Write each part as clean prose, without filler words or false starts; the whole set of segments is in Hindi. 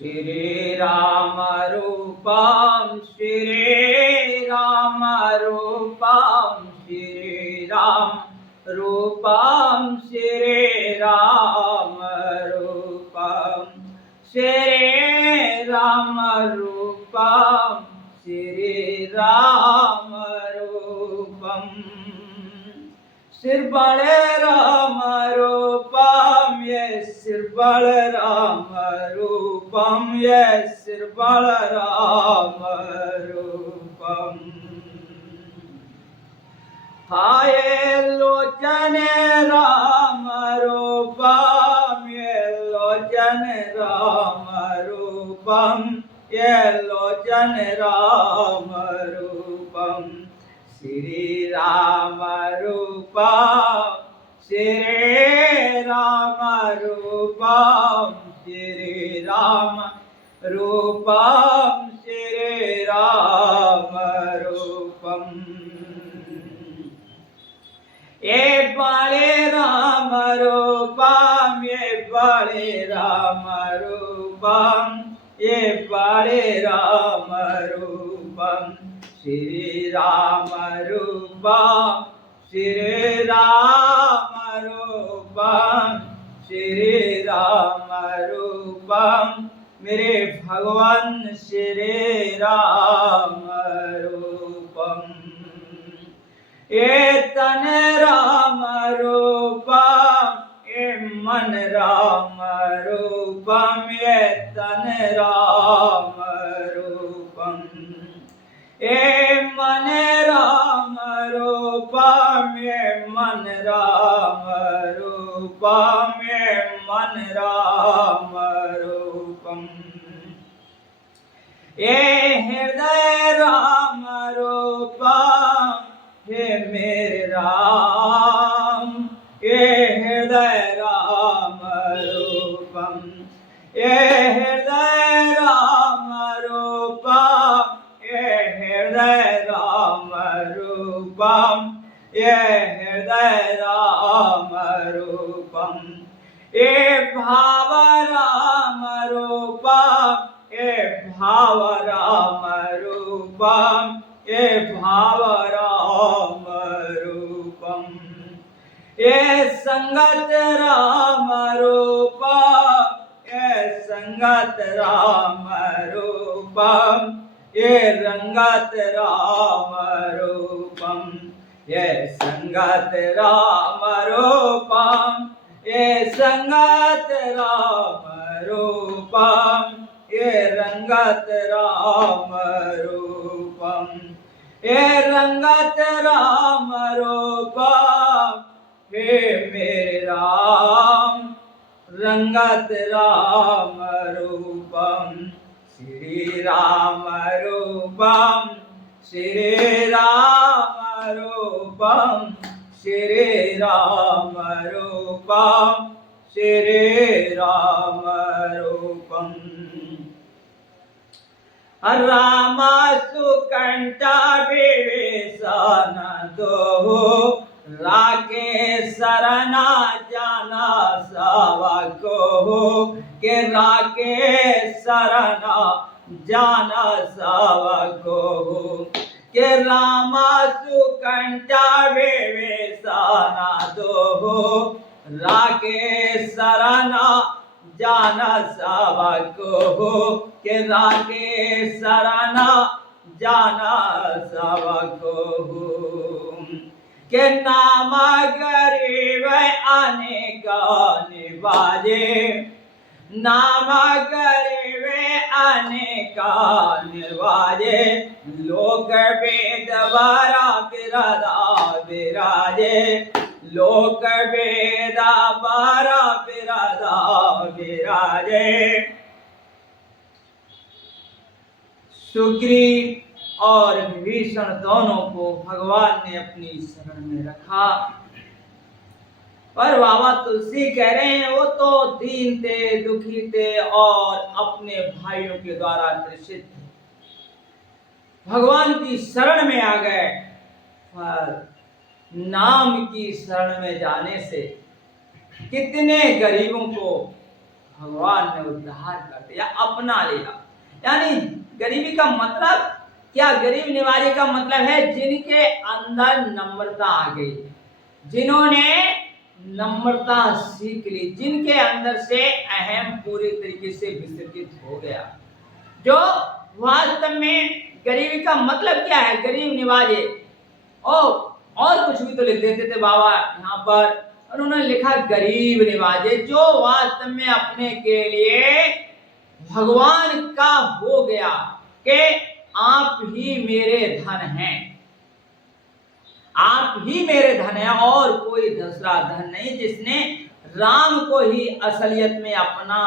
श्रीराम रूपम श्रीराम रूपम श्रीराम रूपम श्रीराम रूपम श्रीराम रूपम श्रीराम रूपम श्रीबल राम रूपम ये श्रीबल राम रूपम ये श्रीबल राम रूपम हाय लोचन राम रूपम ये लोचन राम रूपम ये लोचन राम रूपम श्री राम रूपम श्री राम रूपम श्री राम रूपम श्री राम रूपम ये बड़े राम रूपम ये बड़े राम रूपम ये बड़े राम रूपम श्री राम रूपम श्री राम रूपम श्री राम रूपम मेरे भगवान श्री राम रूपम ये तन राम रूपम ये मन राम रूपम ये तन राम रूपम ये मन राम रूपम ये मन राम रूपम ये मन राम रूपम ये हृदय राम रूपम हे मेरे राम ये हृदय राम रूपम ये हृदय राम रूपम ये हृदय राम रूपम ये हृदय राम रूपम ये भाव राम रूपम ये भाव राम रूपम ये भाव राम रूपम ये संगत राम रूपम ये संगत राम रूपम ये रंगत राम रूपम ये संगत राम रूपम ये संगत राम रूपम ये रंगत राम रूपम ये रंगत राम रूपम हे मेरे राम रंगत राम रूपम श्री राम रूपम श्री राम रूपम श्री राम रूपम श्री राम रूपम राम सुकंठा विभीषण दो राके शरणा जाना सबको के राके शरणा जाना सबको के राम सुकंठा विभीषण दो राके शरणा जाना सबको के राके शरणा जाना सबको के नाम गरीब अनेक निवाजे नाम गरीब अनेक निवाजे लोक वेद वारा बिरदा विराजे लोक वेद वारा बिरदा विराजे सुग्रीव और विभीषण दोनों को भगवान ने अपनी शरण में रखा। पर बाबा तुलसी कह रहे हैं वो तो दीन थे, दुखी थे और अपने भाइयों के द्वारा त्रिषित थे, भगवान की शरण में आ गए। पर नाम की शरण में जाने से कितने गरीबों को भगवान ने उद्धार कर दिया, अपना लिया। यानी गरीबी का मतलब क्या? गरीब निवाजे का मतलब है जिनके अंदर नम्रता आ गई, जिन्होंने नम्रता सीख ली, जिनके अंदर से अहम पूरी तरीके से विसर्जित हो गया। जो वास्तव में गरीबी का मतलब क्या है? गरीब निवाजे और कुछ भी तो लिख देते थे बाबा यहाँ पर, उन्होंने लिखा गरीब निवाजे, जो वास्तव में अपने के लिए भगवान का हो गया कि आप ही मेरे धन हैं, आप ही मेरे धन हैं और कोई दूसरा धन नहीं। जिसने राम को ही असलियत में अपना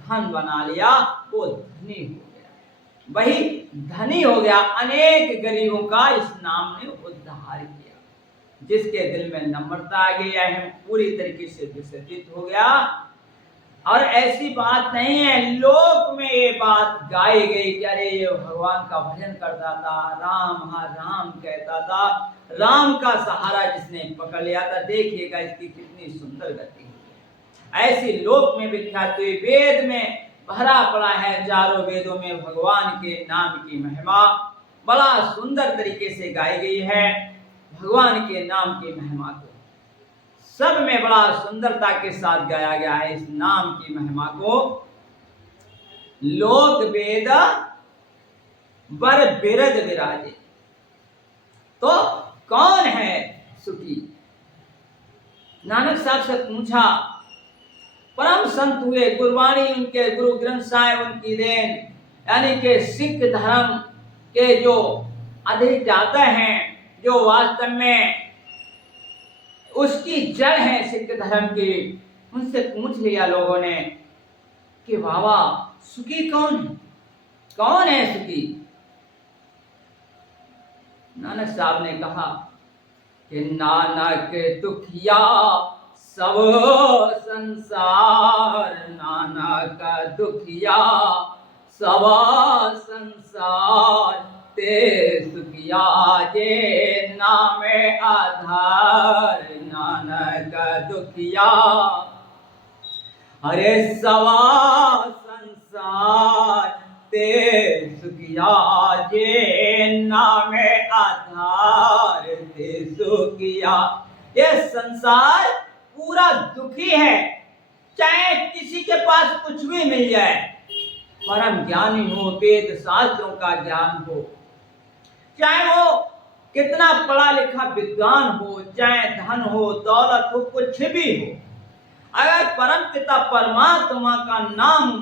धन बना लिया वो धनी हो गया, वही धनी हो गया। अनेक गरीबों का इस नाम ने उद्धार किया। जिसके दिल में नम्रता आ गई, अहम पूरी तरीके से विसर्जित हो गया। और ऐसी बात नहीं है, लोक में ये बात गाई गई कि अरे ये भगवान का भजन करता था, राम हाँ राम कहता था, राम का सहारा जिसने पकड़ लिया था, देखिएगा इसकी कितनी सुंदर गति हुई है। ऐसी लोक में विख्यात हुई, वेद में भरा पड़ा है, चारों वेदों में भगवान के नाम की महिमा बड़ा सुंदर तरीके से गाई गई है। भगवान के नाम की महिमा को सब में बड़ा सुंदरता के साथ गाया गया है। इस नाम की महिमा को लोक वेद बर बिरद विराजे। तो कौन है सुखी? नानक साहब से पूछा, परम संत हुए, गुरबाणी उनके, गुरु ग्रंथ साहिब उनकी देन, यानी कि सिख धर्म के जो अधिष्ठाता हैं, जो वास्तव में उसकी जड़ है सिख धर्म की, उनसे पूछ लिया लोगों ने कि बाबा सुखी कौन है? कौन है सुखी? नानक साहब ने कहा कि नानक दुखिया सब संसार, नानक दुखिया सब संसार, ते सुखिया जे नामे आधार, नानक दुखिया अरे सवा संसार, ते सुखिया जे नामे आधार, ते सुखिया। ये संसार पूरा दुखी है, चाहे किसी के पास कुछ भी मिल जाए, परम ज्ञानी हो, वेद शास्त्रों का ज्ञान हो, चाहे वो कितना पढ़ा लिखा विद्वान हो, चाहे धन हो, दौलत हो, कुछ भी हो, अगर परम पिता परमात्मा का नाम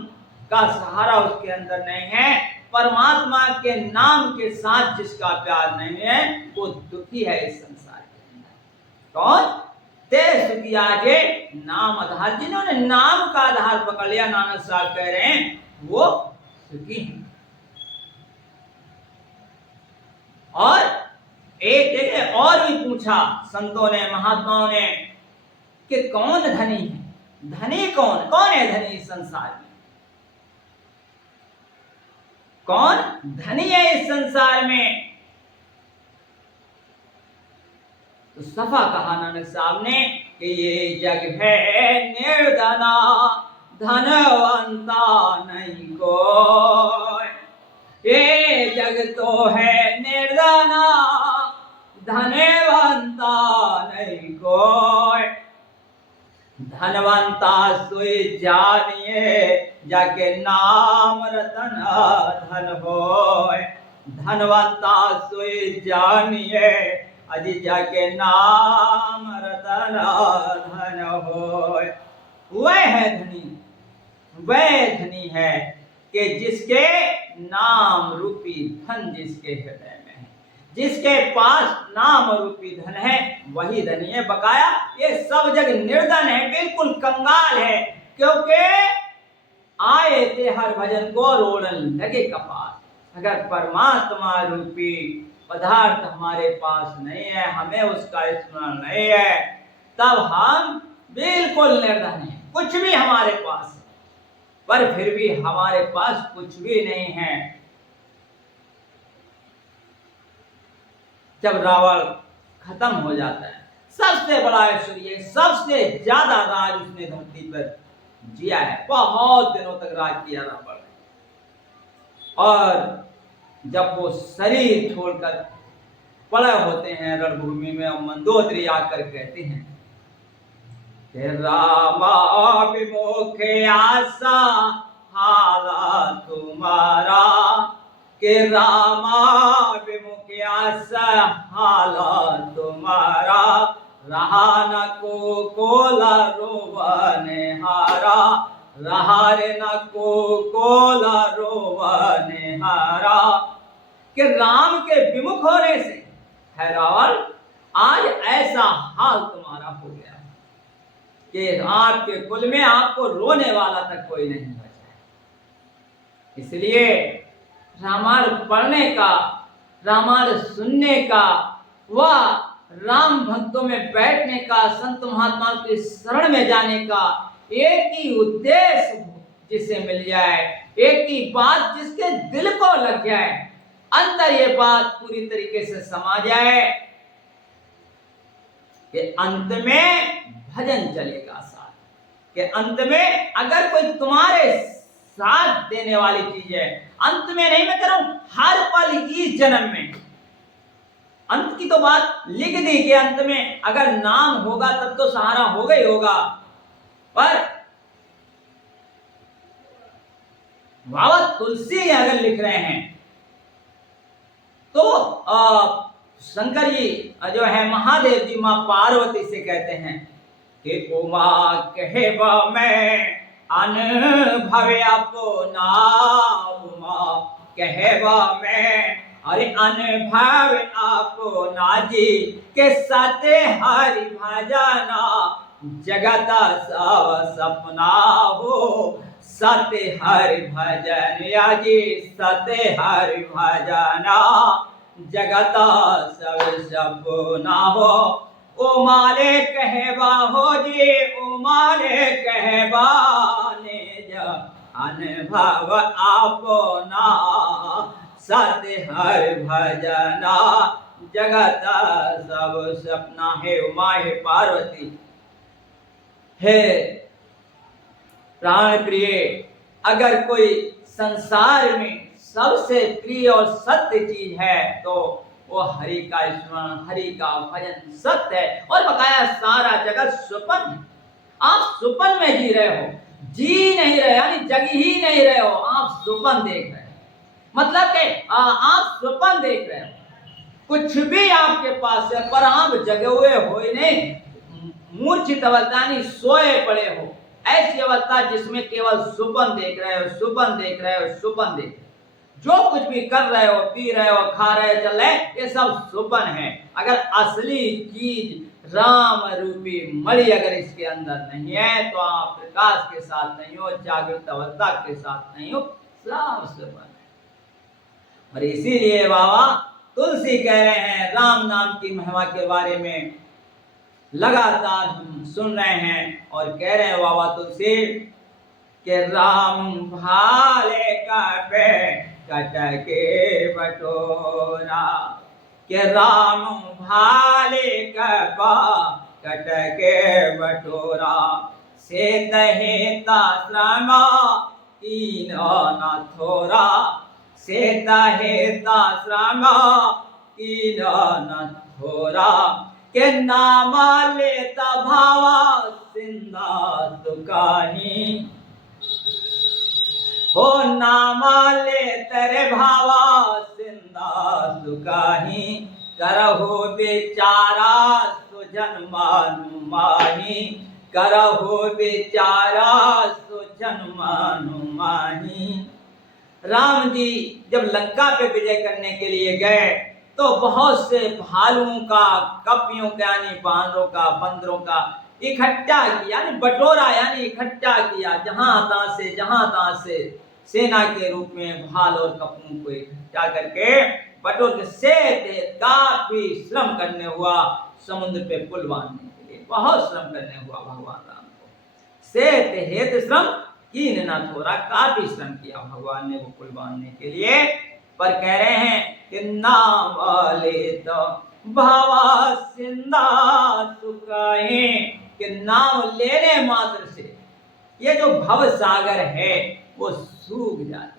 का सहारा उसके अंदर नहीं है, परमात्मा के नाम के साथ जिसका प्यार नहीं है, वो दुखी है इस संसार के अंदर। कौन? ते सुखिया जे नाम आधार, जिन्होंने नाम का आधार पकड़ लिया, नानक साहब कह रहे हैं वो सुखी है। और एक जगह और भी पूछा संतों ने, महात्माओं ने कि कौन धनी है? धनी कौन? कौन है धनी इस संसार में? कौन धनी है इस संसार में? तो सफा कहा नानक साहब ने कि ये जग है निर्धना, धनवंता नहीं कोई। ये जग तो है निर्धना, धनवंता नहीं कोई। धनवंता सोई जानिए, जाके नाम रतन धन होय। धनवंता सोई जानिए, अजी जाके नाम रतन धन होय। वह है धनी, वह धनी है कि जिसके नाम रूपी धन जिसके हृदय में है, जिसके पास नाम रूपी धन है, वही धनी है। बकाया ये सब जग निर्धन है, बिल्कुल कंगाल है, क्योंकि आए थे हर भजन को रोड़न लगे कपाल। अगर परमात्मा रूपी पदार्थ हमारे पास नहीं है, हमें उसका स्मरण नहीं है, तब हम बिल्कुल निर्धन हैं, कुछ भी हमारे पास है, पर फिर भी हमारे पास कुछ भी नहीं है। जब रावण खत्म हो जाता है, सबसे बड़ा ऐश्वर्य, सबसे ज्यादा राज उसने धरती पर जिया है, बहुत दिनों तक राज किया रावण ने। और जब वो शरीर छोड़कर पड़े होते हैं रणभूमि में, और मंदोदरी आकर कहते हैं कि रामा विमुख आसा हाला तुम्हारा, कि रामा विमुख आसा हाला तुम्हारा, रहा न कोला रोवने हारा, रहा रे न कोला रोवने हारा। कि राम के विमुख होने से है रावण, आज ऐसा हाल तुम्हारा हो गया कि आपके कुल में आपको रोने वाला तक कोई नहीं बचा है। इसलिए रामायण पढ़ने का, रामायण सुनने का, व राम भक्तों में बैठने का, संत महात्माओं के शरण में जाने का एक ही उद्देश्य जिसे मिल जाए, एक ही बात जिसके दिल को लग जाए, अंदर ये बात पूरी तरीके से समा जाए कि अंत में भजन चलेगा साथ, कि अंत में अगर कोई तुम्हारे साथ देने वाली चीज है, अंत में नहीं मैं कह रहा हूं हर पल इस जन्म में, अंत की तो बात लिख दी कि अंत में अगर नाम होगा तब तो सहारा होगा ही होगा, पर बाबा तुलसी अगर लिख रहे हैं तो शंकर जी जो है महादेव जी मां पार्वती से कहते हैं कि उमा कहबा मैं अनुभव अपना, उमा कहबा मैं अरे अनुभव अपना जी, के सत्य हरि भजना जगत सब सपना हो, सत्य हरि भजन या जी, सत्य हरि भजना जगत सब सपना हो। ओ माले कहबा हो जी, ओ माले कहबा ने अनुभव अपना, सत्य हरि भजना जगत सब सपना। हे उमा, हे पार्वती, हे प्राण प्रिय, अगर कोई संसार में सबसे प्रिय और सत्य चीज है तो वो हरि का स्मरण, हरि का भजन सत्य है। और बकाया सारा जगत स्वप्न है, आप स्वप्न में जी रहे हो, जी नहीं रहे यानी जग ही नहीं रहे हो, आप स्वप्न देख रहे हो, मतलब कि आप स्वप्न देख रहे हो, कुछ भी आपके पास है पर आप जगे हुए हो ही नहीं, मूर्छित अवस्था यानी सोए पड़े हो, ऐसी अवस्था जिसमें केवल स्वप्न देख रहे हो, स्वप्न देख रहे हो, स्वप्न देख रहे हो। जो कुछ भी कर रहे हो, पी रहे हो, खा रहे हो, चल रहे, ये सब स्वप्न है। अगर असली चीज राम रूपी मणि अगर इसके अंदर नहीं है तो आप प्रकाश के साथ नहीं हो, जागृत अवस्था के साथ नहीं हो, सब स्वप्न है। और इसीलिए बाबा तुलसी कह रहे हैं राम नाम की महिमा के बारे में लगातार हम सुन रहे हैं और कह रहे हैं बाबा तुलसी के राम भाले का पे कटके बटोरा, के राम भाले का कटके बटोरा, से दहेता श्रम कीनो न थोरा, से दहेता श्रम कीनो न थोरा, के नामा लेता भावा सिंदा दुकानी, हो नामा ले तेरे भावा सिंदा दुकानी, करहो बेचारा सुजन मानु माही, करहो बेचारा सुजन मानु माही। राम जी जब लंका पे विजय करने के लिए गए तो बहुत से भालुओं का, कपियों का यानी बानरों का, बंदरों का इकट्ठा किया, यानी बटोरा यानी इकट्ठा किया, जहां तहां से सेना के रूप में भाल और कपियों को इकट्ठा करके बटोर से काफी श्रम करने हुआ समुद्र पे पुल बांधने के लिए, बहुत श्रम करने हुआ भगवान राम को, से हेत श्रम कीन न थोड़ा, काफी श्रम किया भगवान ने वो पुल बांधने के लिए। पर कह रहे हैं कि नाम वाले तो भावा सिंदा सुखाए, कि नाम लेने मात्र से ये जो भव सागर है वो सूख जाता है।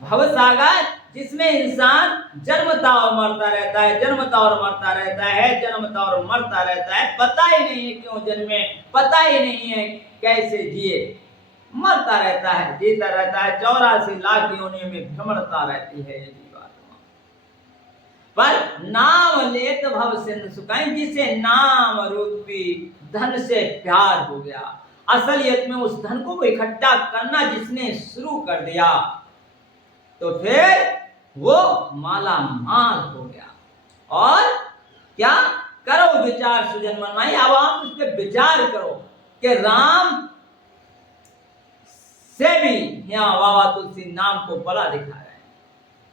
भव सागर जिसमें इंसान जन्मता और मरता रहता है, जन्मता और मरता रहता है, जन्मता और मरता रहता है, पता ही नहीं है क्यों जन्मे, पता ही नहीं है कैसे जिए, मरता रहता है, जीता रहता है, 84 लाख योनियों में भ्रमणता रहती है ये जीवात्मा। पर नाम लेत भव सिंधु सुखाई, जिसे नाम रूपी धन से प्यार हो गया, असलियत में उस धन को इकट्ठा करना जिसने शुरू कर दिया, तो फिर वो माला माल हो गया। और क्या करो विचार सुजन मनमाई, अब आप उस पर विचार करो कि राम से भी यहाँ बाबा तुलसी नाम को बड़ा दिखा रहे हैं,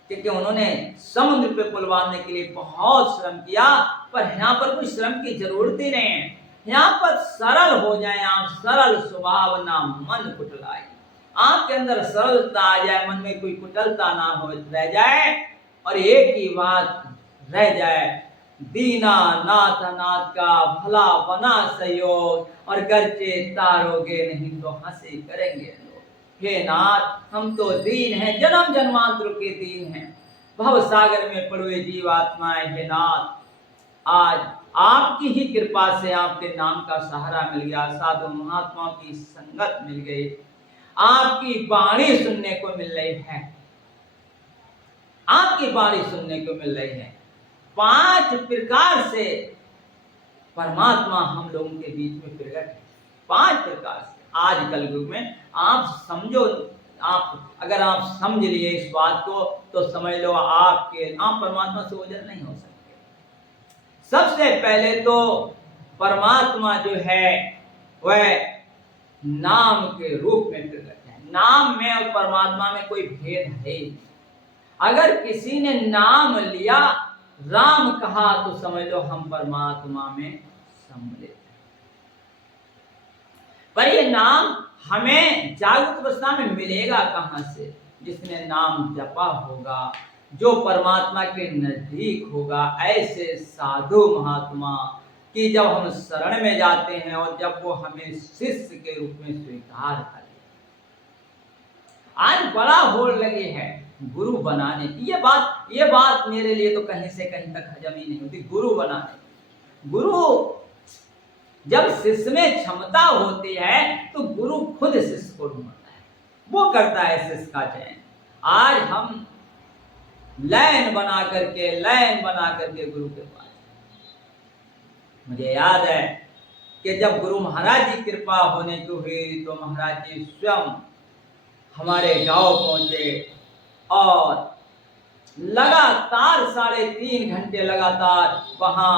क्योंकि उन्होंने समुद्र पे पुल बांधने के लिए बहुत श्रम किया, पर यहाँ पर कोई श्रम की जरूरत ही नहीं है। यहाँ पर सरल हो जाए आप, सरल स्वभाव ना मन कुटलाए, आपके अंदर सरलता आ जाए, मन में कोई कुटलता ना हो रह जाए, और एक ही बात रह जाए, दीना नाथ नाथ का भला बना सहयोग, और गर्चे तारोगे नहीं तो हंसी करेंगे लोग। हे नाथ हम तो दीन हैं, जन्म जन्मांतर के दीन हैं, भव सागर में पड़े जीवात्माएं, हे नाथ आज आपकी ही कृपा से आपके नाम का सहारा मिल गया, साधु महात्माओं की संगत मिल गई, आपकी वाणी सुनने को मिल रही है, आपकी वाणी सुनने को मिल रही है। 5 प्रकार से परमात्मा हम लोगों के बीच में प्रकट है, 5 प्रकार से। आज कलयुग में आप समझो, आप अगर आप समझ लिए इस बात को तो समझ लो आप परमात्मा से ओझल नहीं हो सकते। सबसे पहले तो परमात्मा जो है वह नाम के रूप में प्रकट है, नाम में और परमात्मा में कोई भेद है ही। अगर किसी ने नाम लिया, राम कहा, तो समझ लो हम परमात्मा में सम्मिलित हैं। पर ये नाम हमें जागृत अवस्था में मिलेगा कहां से? जिसने नाम जपा होगा, जो परमात्मा के नजदीक होगा, ऐसे साधु महात्मा कि जब हम शरण में जाते हैं और जब वो हमें शिष्य के रूप में स्वीकार कर ले। आज बड़ा होड़ लगी है गुरु बनाने की, ये बात मेरे लिए तो कहीं से कहीं तक हजम ही नहीं होती। गुरु बनाने, गुरु जब शिष्य में क्षमता होती है तो गुरु खुद शिष्य को ढूंढता है, वो करता है शिष्य का चयन। आज हम लाइन बना करके गुरु के पास, मुझे याद है कि जब गुरु महाराज जी कृपा होने की हुई तो महाराज जी स्वयं हमारे गांव पहुंचे और लगातार 3.5 घंटे लगातार वहां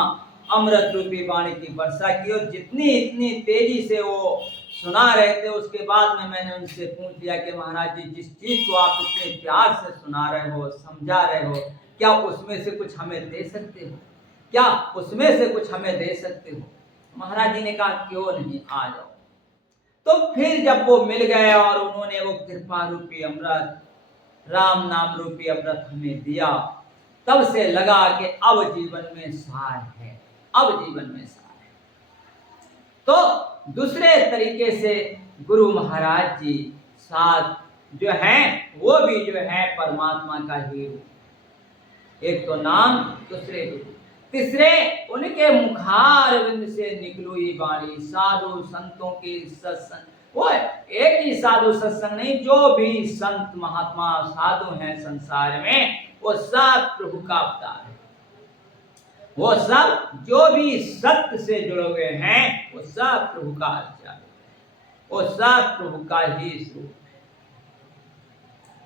अमृत रूपी वाणी की वर्षा की, और इतनी तेजी से वो सुना रहे थे। उसके बाद में मैंने उनसे पूछ लिया कि महाराज जी जिस चीज को आप इतने प्यार से सुना रहे हो, समझा रहे हो, क्या उसमें से कुछ हमें दे सकते हो? क्या उसमें से कुछ हमें दे सकते हो? महाराज जी ने कहा क्यों नहीं, आ जाओ। तो फिर जब वो मिल गए और उन्होंने वो कृपा रूपी अमृत, राम नाम रूपी अमृत हमें दिया, तब से लगा कि अब जीवन में सार है, अब जीवन में सार है। तो दूसरे तरीके से गुरु महाराज जी साथ जो हैं वो भी जो है परमात्मा का ही रूप, एक तो नाम, दूसरे गुरु, तीसरे उनके मुखारविंद से निकली वाणी, साधु संतों की सत्संग। वो एक ही साधु सत्संग नहीं, जो भी संत महात्मा साधु हैं संसार में, वो सब प्रभु का अवतार है। वो सब जो भी सत्य से जुड़े हुए हैं वो सब प्रभु का आचार्य, वो सब प्रभु का ही स्वरूप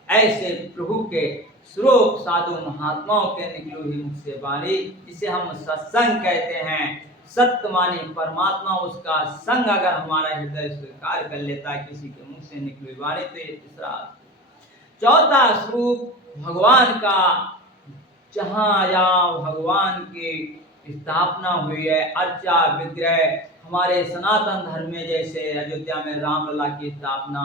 है। ऐसे प्रभु के स्वरूप साधु महात्माओं के निकली हुई मुख से वाणी, जिसे हम सत्संग कहते हैं, सत्य माने परमात्मा, उसका संग अगर हमारा हृदय स्वीकार कर लेता है किसी के मुख से निकली हुई वाणी, तो ये तीसरा। चौथा स्वरूप भगवान का, जहां जहां भगवान की स्थापना हुई है, अर्चा विग्रह, हमारे सनातन धर्म में जैसे अयोध्या में रामलला की स्थापना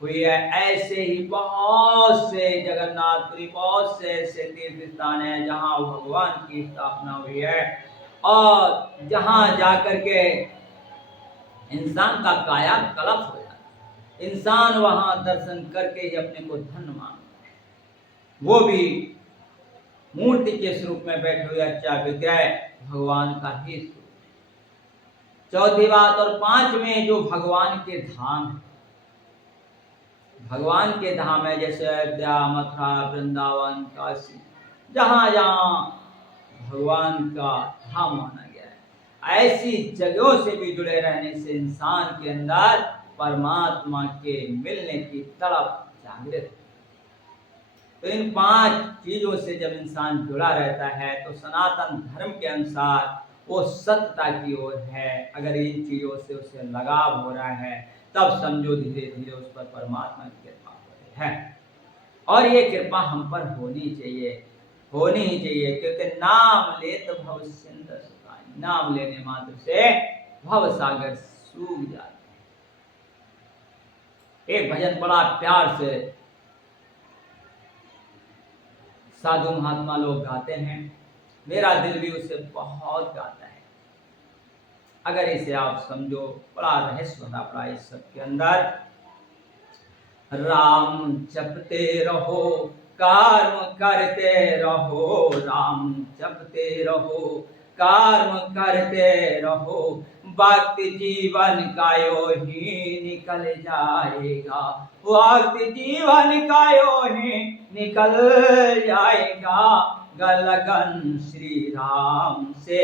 हुई है, ऐसे ही बहुत से जगन्नाथपुरी, बहुत से ऐसे तीर्थ स्थान है जहां भगवान की स्थापना हुई है, और जहां जाकर के इंसान का काया कल्प हो जाता है। इंसान वहां दर्शन करके ही अपने को धन्य मानता है, वो भी मूर्ति के स्वरूप में बैठे हुए अच्छा विग्रह भगवान का ही स्वरूप। चौथी बात और पांचवें, जो भगवान के धाम है, भगवान के धाम है जैसे अयोध्या, मथुरा, वृंदावन, काशी, जहां जहां भगवान का धाम माना गया है, ऐसी जगहों से भी जुड़े रहने से इंसान के अंदर परमात्मा के मिलने की तड़प जागृत। तो इन पांच चीजों से जब इंसान जुड़ा रहता है तो सनातन धर्म के अनुसार वो सत्यता की ओर है। अगर इन चीजों से उसे लगाव हो रहा है तब समझो धीरे धीरे उस पर परमात्मा की कृपा हो रही है। और ये कृपा हम पर होनी चाहिए, होनी ही चाहिए, क्योंकि नाम ले तो भव सिंधु सुखाय, नाम लेने मात्र से भव सागर सूख जाते। एक भजन बड़ा प्यार से साधु महात्मा लोग गाते हैं, मेरा दिल भी उसे बहुत गाता है। अगर इसे आप समझो, बड़ा रहस्य होता पड़ा इस सब के अंदर। राम जपते रहो, कर्म करते रहो, राम जपते रहो, कर्म करते रहो, वक्त जीवन का यो ही निकल जाएगा, वक्त जीवन का यो ही निकल जाएगा, लगन श्री राम से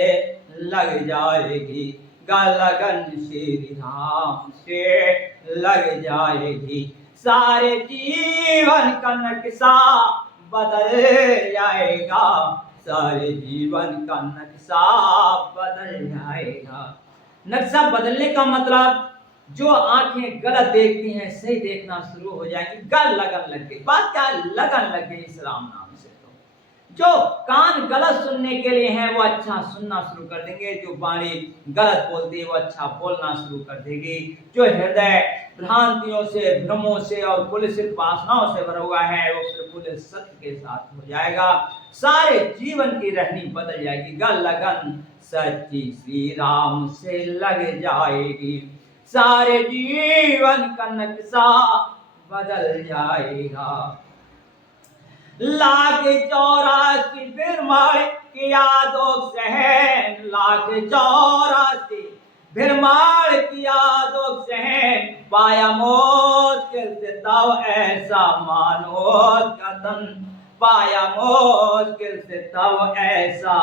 लग जाएगी, लगन श्री राम से लग जाएगी, सारे जीवन का नक्शा बदल जाएगा, सारे जीवन का नक्शा बदल जाएगा। नक्शा बदलने का मतलब जो आंखें गलत देखती हैं सही देखना शुरू हो जाएंगी, लगन लग गई। बात क्या, लगन लग गई इस राम नाम से। तो जो कान गलत सुनने के लिए हैं वो अच्छा सुनना शुरू कर देंगे, जो वाणी गलत बोलती है वो अच्छा बोलना शुरू कर देगी, जो हृदय भ्रांतियों से, भ्रमों से और कुलसित वासनाओं से भरा हुआ है वो प्रफुल्लित सत्य के साथ हो जाएगा, सारे जीवन की रहनी बदल जाएगी, लगन सच्ची श्री राम से लग जाएगी, सारे जीवन का नक्शा बदल जाएगा। लाख 84 भ्रमण किया दो सहन, लाख 84 भ्रमण किया दो सहन, पाया मुश्किल से तब ऐसा मानो कथन, पाया मुश्किल से तब ऐसा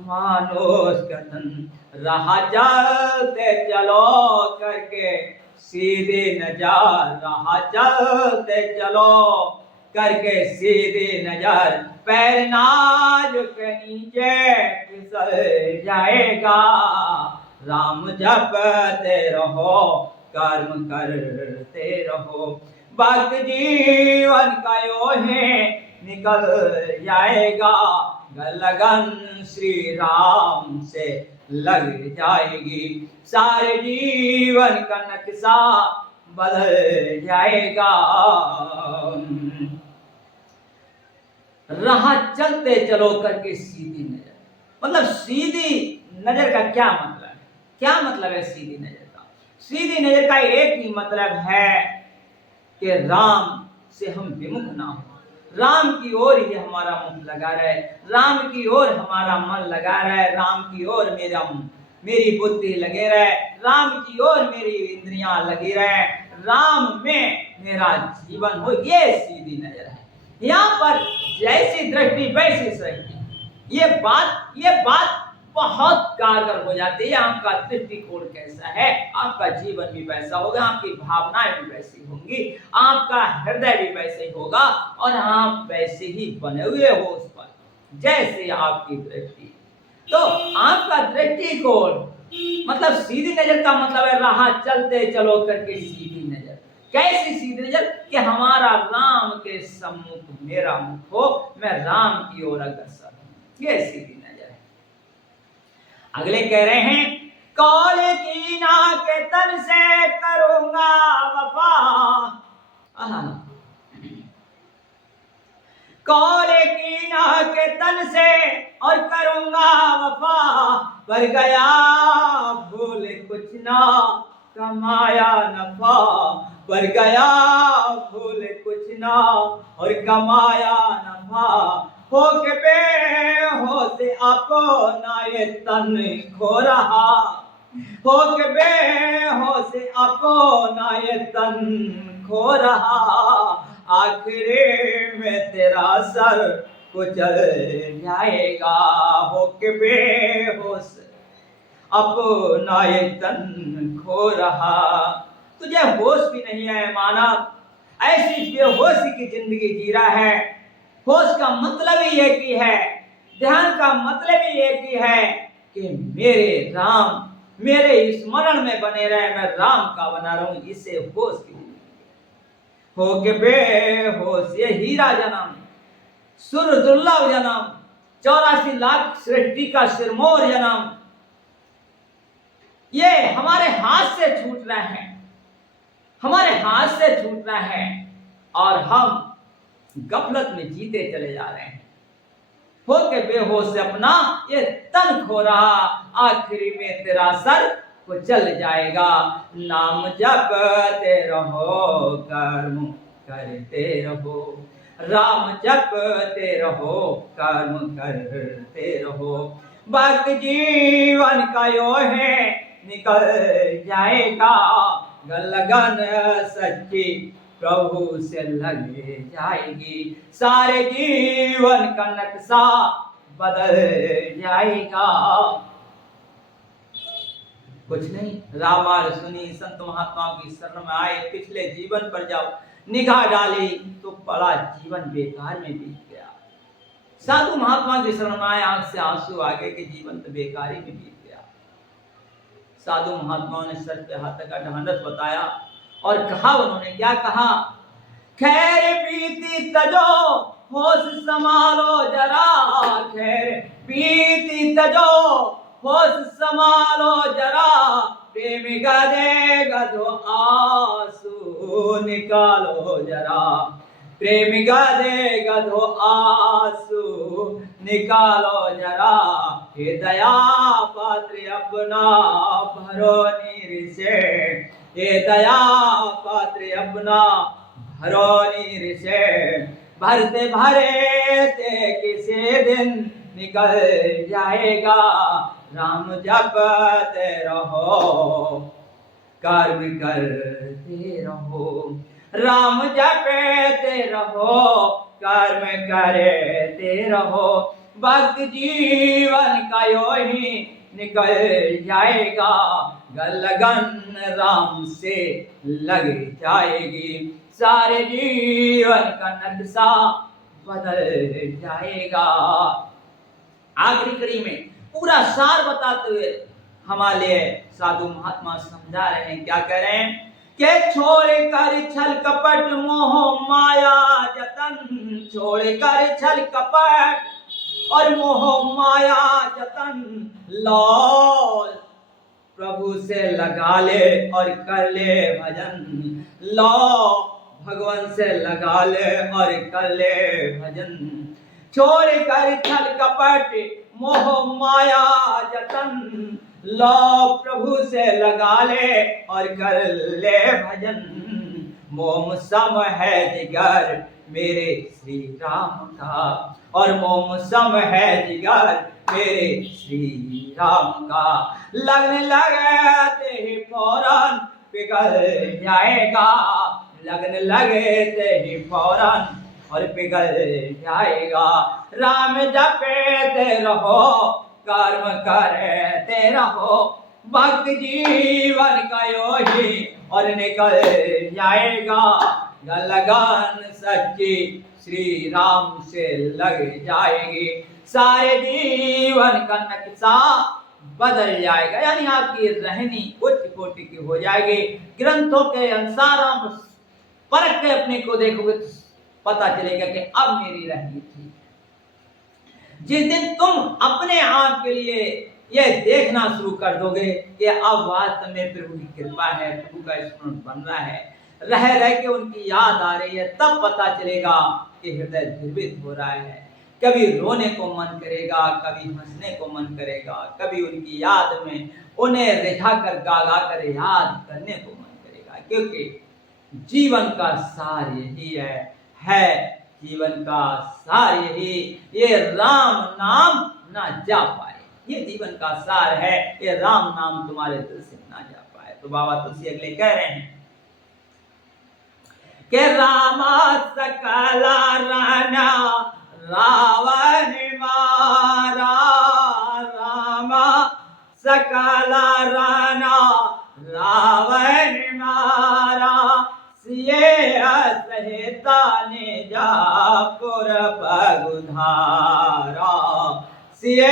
मानो कथन, रहा चलते चलो करके सीधे नजर, रहा चलते चलो करके सीधे नजर, पैर नाजुक नीचे फिसल जाएगा, राम जपते रहो, कर्म करते रहो, वक्त जीवन का यो है निकल जाएगा, लगन श्री राम से लग जाएगी, सारे जीवन का नक्शा बदल जाएगा। राह चलते चलो करके सीधी नजर, मतलब सीधी नजर का क्या मतलब है? क्या मतलब है सीधी नजर का? सीधी नजर का एक ही मतलब है कि राम से हम विमुख ना हो, राम की ओर ही हमारा मुख लगा रहे, राम की ओर हमारा मन लगा रहे, राम की ओर मेरी बुद्धि लगे रहे, राम की ओर मेरी इंद्रियां लगी रहे, राम में मेरा जीवन हो, ये सीधी नजर है। यहाँ पर जैसी दृष्टि वैसी सृष्टि, ये बात बहुत कारगर हो जाती है। आपका दृष्टिकोण कैसा है, आपका जीवन भी वैसा होगा, आपकी भावनाएं भी वैसी होंगी, आपका हृदय भी वैसे ही होगा और आप वैसे ही बने हुए हो उस पर, जैसे आपकी दृष्टि। तो आपका दृष्टिकोण मतलब सीधी नजर का मतलब है राह चलते चलो करके सीधी नजर। कैसी सीधी नजर? कि हमारा राम के सम्मुख मेरा मुख हो, मैं राम की ओर अग्रसर हूं, ये सीधी नजर है। अगले कह रहे हैं, कौल की ना के तन से करूंगा वफा, कौल की ना के तन से और करूंगा वफा, पर गया भूल कुछ ना कमाया नफा, पर गया भूल कुछ ना, और कमाया नफा हो के बेहोश अपना ये तन खो रहा, हो के बेहोश अपना ये तन खो रहा, आखिरी में तेरा सर कुचल जाएगा, हो के बेहोश अपना ये तन खो रहा। तुझे होश भी नहीं है मानव, ऐसी बेहोशी की जिंदगी जी रहा है। होश का मतलब ही एक ही है, ध्यान का मतलब ही एक ही है कि मेरे राम मेरे स्मरण में बने रहे, मैं राम का बना रहूं, इससे होश की जिंदगी हो के बेहोश ये हीरा जन्म, सुर दुर्लभ जन्म, 84 लाख सृष्टि का सिरमौर जन्म, ये हमारे हाथ से छूट रहा है, हमारे हाथ से छूट रहा है, और हम गफलत में जीते चले जा रहे हैं। हो के बेहोश से अपना ये तन खो रहा, आखिरी में तेरा सर कुचल जाएगा। नाम जपते रहो, कर्म करते रहो, राम जपते रहो, कर्म करते रहो, भक्त जीवन का यो है निकल जाएगा, लगन सच्ची प्रभु से लग जाएगी, सारे जीवन का नक्शा बदल जाएगा। कुछ नहीं, रामायण सुनी, संत महात्माओं की शरण में आए, पिछले जीवन पर जाओ निगाह डाली तो बड़ा जीवन बेकार में बीत गया। साधु महात्मा की शरण में आए, आंख से आंसू आगे के जीवन तो बेकारी में बीत गया। साधु महात्माओं ने सर पे हाथ का ढांढस बताया और कहा, उन्होंने क्या कहा, खैर बीती तजो होश संभालो जरा, खैर बीती तजो होश संभालो जरा, प्रेम गदे गदो आंसू निकालो जरा, प्रेम गदे गदो आंसू निकालो जरा, हे दया पात्र अपना भरो नीर से, ये दया पात्र अपना भरो नीर से, भरते भरे किसी दिन निकल जाएगा, राम जपते रहो, कर्म करते रहो, राम जपते रहो, कर्म करते रहो, भक्त जीवन का यो ही निकल जाएगा, लगन राम से लग जाएगी, सारे जीवन का नक्शा बदल जाएगा। आखिरी कड़ी में पूरा सार बताते हुए हमारे साधु महात्मा समझा रहे हैं, क्या कह रहे हैं कि छोड़ कर छल कपट मोह माया जतन, छोड़ कर छल कपट और मोह माया जतन, लो प्रभु से लगा ले और कर ले भजन, लो भगवान से लगा ले और कर ले भजन, छोड़ कर छल कपट मोह माया जतन, लो प्रभु से लगा ले और कर ले भजन, मोम सम है जिगर मेरे श्री राम का, और मोम सम है जिगर मेरे श्री राम का, लगने लगते ही फौरन पिघल जाएगा, लगने लगते ही फौरन और पिघल जाएगा, राम जपते रहो, कर्म करते रहो, भक्त जीवन का यो ही और निकल जाएगा, लगन सच्ची श्री राम से लग जाएगी, सारे जीवन का नक्शा बदल जाएगा, यानी आपकी रहनी उच्च कोटि की हो जाएगी। ग्रंथों के अनुसार आप परख के अपने को देखोगे तो पता चलेगा कि अब मेरी रहनी थी। जिस दिन तुम अपने आप के लिए ये देखना शुरू कर दोगे कि अब वास्तव में प्रभु की कृपा है, प्रभु का स्मरण बन रहा है, रह रह के उनकी याद आ रही है, तब पता चलेगा कि हृदय द्रवित हो रहा है, कभी रोने को मन करेगा, कभी हंसने को मन करेगा, कभी उनकी याद में उन्हें रिझा कर गा गा कर याद करने को मन करेगा। क्योंकि जीवन का सार यही है जीवन का सार यही, ये राम नाम ना जा पाए, ये जीवन का सार है, ये राम नाम तुम्हारे दिल से ना जा पाए। तो बाबा तुलसी अगले कह रहे हैं कि रामा सकला राना रावण मारा, रामा सकला राना रावण मारा, सिए असहिता ने जापुर पगुधारा, सिए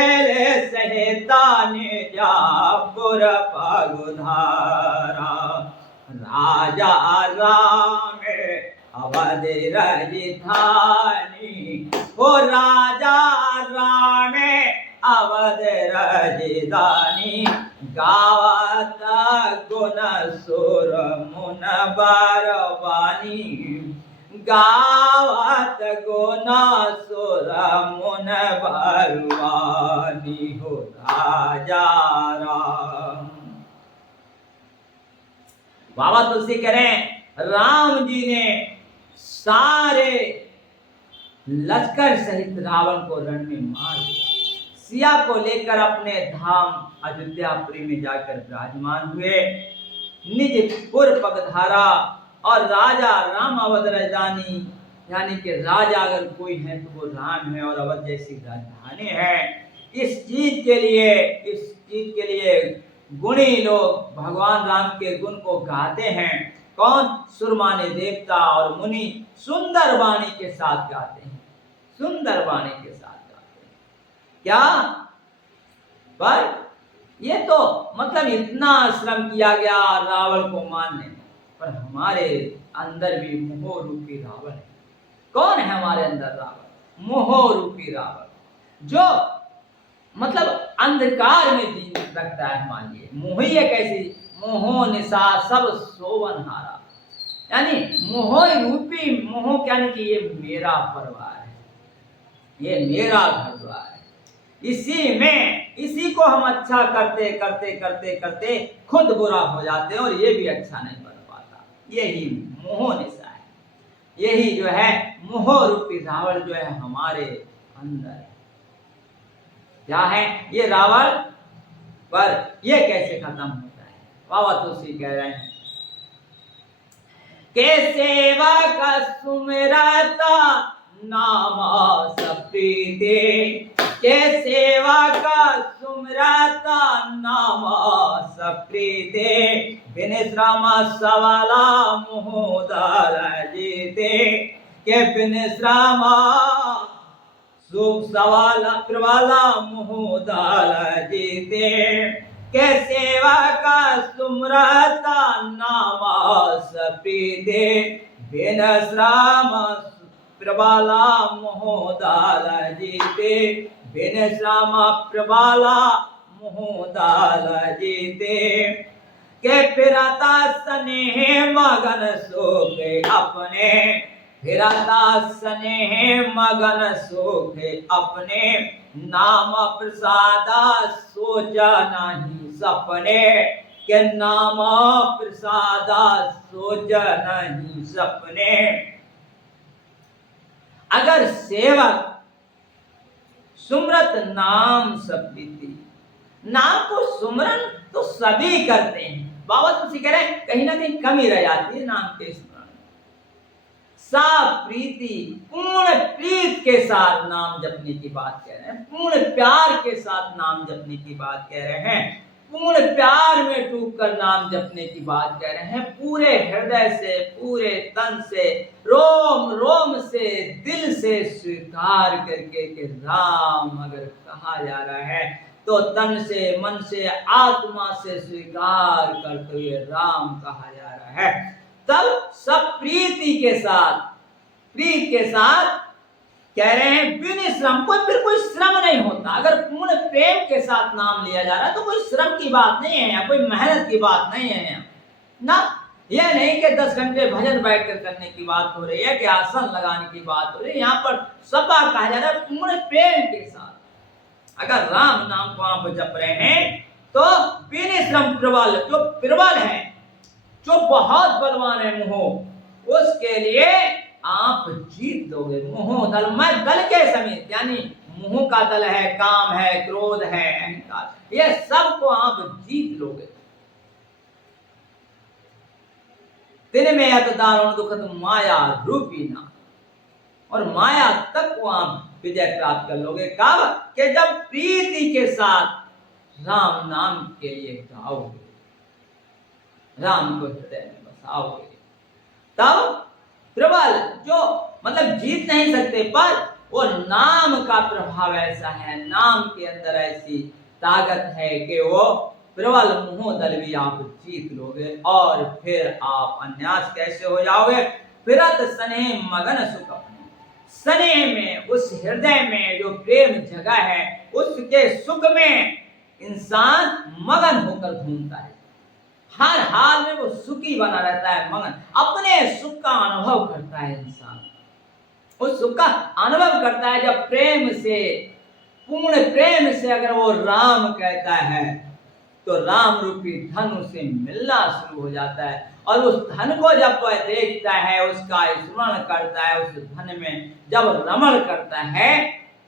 सहिता ने जापुर पगुधारा, राजा राम अवध राजधानी, हो राजा राम अवध राजधानी, गावत गुण सुर मुन बारवानी, गावत गुण सुर मुन बारवानी, हो राजा राम। बाबा तुलसी कह रहे हैं राम जी ने सारे लश्कर सहित रावण को रण में मार दिया, सिया को लेकर अपने धाम अयोध्यापुरी में जाकर विराजमान हुए, निज पुर पगधारा, और राजा राम अवध राजधानी, यानी कि राजा अगर कोई है तो वो राम है और अवध जैसी राजधानी है। इस चीज के लिए गुणी लोग भगवान राम के गुण को गाते हैं। कौन? सुरमाने देवता और मुनि सुंदर वाणी के साथ गाते हैं, सुंदर वाणी के साथ गाते हैं। क्या? पर ये तो मतलब इतना श्रम किया गया रावण को मारने में, पर हमारे अंदर भी मोह रूपी रावण है। कौन है हमारे अंदर रावण? मोह रूपी रावण, जो मतलब अंधकार में जी रखता है हमारे लिए। मोह ही एक ऐसी, मोह निशा सब सोवन हारा, यानी मोह रूपी, मोह यानी कि ये मेरा परिवार है, ये मेरा घर द्वार है, इसी को हम अच्छा करते करते करते करते खुद बुरा हो जाते हैं और ये भी अच्छा नहीं बन पाता। यही मोह निशा है, यही जो है मोह रूपी रावण जो है हमारे अंदर है। क्या है ये रावण? पर ये कैसे खत्म होता है? बाबा तुलसी कह रहे हैं के सेवा का सुमिरता नाम सप्रीते, के सेवा का सुमिरता नाम सप्रीते, बिन श्रम सवाला मोहदार जीते, के बिन श्रम सुख सवाला प्रवाला मोहदार जीते, के सेवा का सुमरता नामा सप्रीते, बिन श्राम प्रबाला मोहदाल जीते, बिन श्राम प्रबाला मोहदाल जीते, के फिरता स्नेह मगन सोखे अपने, फिरता स्नेह मगन सोखे अपने, नाम प्रसादा सोचा नहीं सपने, के नाम प्रसादा सोचा नहीं सपने। अगर सेवक सुमरत नाम सप्रीति, नाम को सुमरन तो सभी करते हैं, बाबा तुलसी कह रहे हैं कहीं ना कहीं कमी रह जाती है नाम के स्मरण। सा प्रीति, पूर्ण प्रीत के साथ नाम जपने की बात कह रहे हैं, पूर्ण प्यार के साथ नाम जपने की बात कह रहे हैं, पूर्ण प्यार में डूबकर नाम जपने की बात कह रहे हैं, पूरे हृदय से, पूरे तन से, रोम रोम से, दिल से स्वीकार करके कि राम अगर कहा जा रहा है तो तन से, मन से, आत्मा से स्वीकार करते हुए राम कहा जा रहा है। तब सब प्रीति के साथ, प्रीत के साथ कह रहे हैं बिन श्रम, फिर कोई श्रम नहीं होता। अगर पूर्ण प्रेम के साथ नाम लिया जा रहा है तो कोई श्रम की बात नहीं है, कोई मेहनत की बात नहीं है ना, यह नहीं कि 10 घंटे भजन बैठकर करने की बात हो रही है, कि आसन लगाने की बात हो रही है। यहाँ पर सब बात कहा जा रहा है पूर्ण प्रेम के साथ। अगर राम नाम को आप जप रहे हैं तो विनिश्रम प्रबल, जो प्रबल है, जो बहुत बलवान है मोह, उसके लिए आप जीत दोगे। मोह दल, मैं दल के समेत, यानी मोह का दल है, काम है, क्रोध है, अहंकार, ये सब को आप जीत लोगे। दिन में अत दारुण दुखद माया रूपी नाम, और माया तक को आप विजय प्राप्त कर लोगे। कब? कि जब प्रीति के साथ राम नाम के लिए गाओगे, राम को हृदय में बसाओगे, तब प्रबल, जो मतलब जीत नहीं सकते, पर वो नाम का प्रभाव ऐसा है, नाम के अंदर ऐसी ताकत है कि वो प्रबल मोह दल भी आप जीत लोगे। और फिर आप अन्यास कैसे हो जाओगे? फिरत स्नेह मगन सुख अपने, स्नेह में, उस हृदय में जो प्रेम जगह है, उसके सुख में इंसान मगन होकर घूमता है। हर हाल में वो सुखी बना रहता है, मगन, अपने सुख का अनुभव करता है इंसान। उस सुख का अनुभव करता है जब प्रेम से, पूर्ण प्रेम से अगर वो राम कहता है, तो राम रूपी धन उसे मिलना शुरू हो जाता है। और उस धन को जब वह देखता है, उसका स्मरण करता है, उस धन में जब रमण करता है,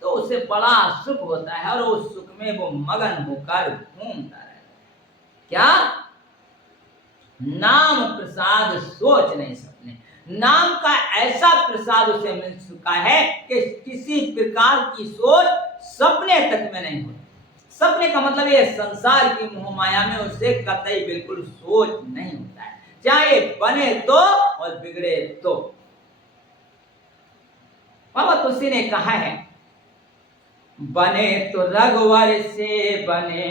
तो उसे बड़ा सुख होता है, और उस सुख में वो मगन होकर घूमता है। क्या? नाम प्रसाद सोच नहीं सकते। नाम का ऐसा प्रसाद उसे मिल चुका है कि किसी प्रकार की सोच सपने तक में नहीं होती। सपने का मतलब ये संसार की मोह माया में उसे कतई बिल्कुल सोच नहीं होता है, चाहे बने तो और बिगड़े तो। बाबा तुलसी ने कहा है, बने तो रघुवर से बने,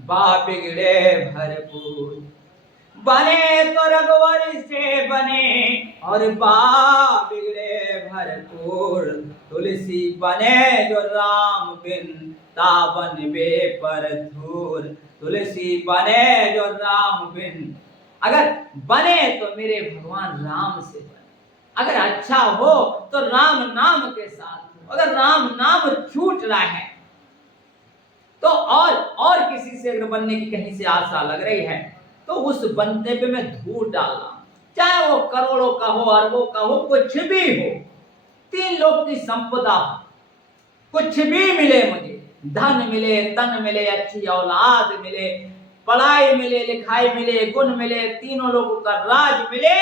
बा बिगड़े भरपूर, बने तो रघुवर से बने, और बा बिगड़े भरपूर, तुलसी बने जो राम बिन, तावन बे पर धूर, तुलसी बने जो राम बिन। अगर बने तो मेरे भगवान राम से बने, अगर अच्छा हो तो राम नाम के साथ हो। अगर राम नाम छूट रहा है तो और किसी से अगर बनने की कहीं से आशा लग रही है, तो उस बनते पे मैं धूल डाल रहा हूं, चाहे वो करोड़ों का हो, अरबों का हो, कुछ भी हो, 3 लोक की संपदा हो, कुछ भी मिले मुझे, धन मिले, तन मिले, अच्छी औलाद मिले, पढ़ाई मिले, लिखाई मिले, गुण मिले, तीनों लोगों का राज मिले,